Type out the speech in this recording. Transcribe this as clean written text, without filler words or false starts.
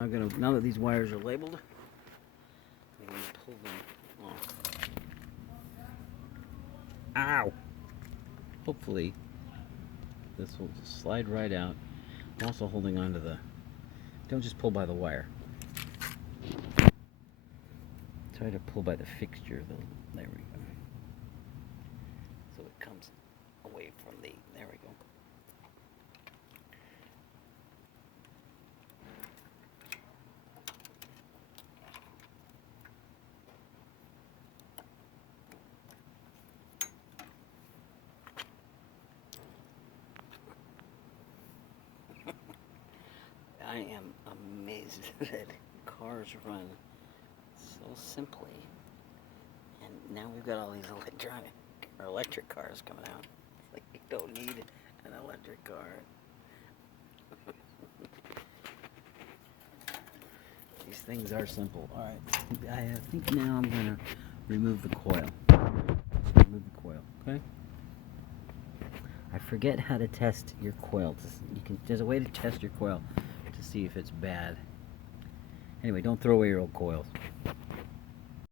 Now that these wires are labeled, I'm going to pull them off. Ow! Hopefully, this will just slide right out. I'm also holding on to the... Don't just pull by the wire. Try to pull by the fixture. There we go. So it comes away from the... There we go. I am amazed that cars run so simply, and now we've got all these electric cars coming out. It's like you don't need an electric car. These things are simple. All right, I think now I'm gonna remove the coil. Remove the coil, okay? I forget how to test your coil. There's a way to test your coil to see if it's bad. Anyway, don't throw away your old coils.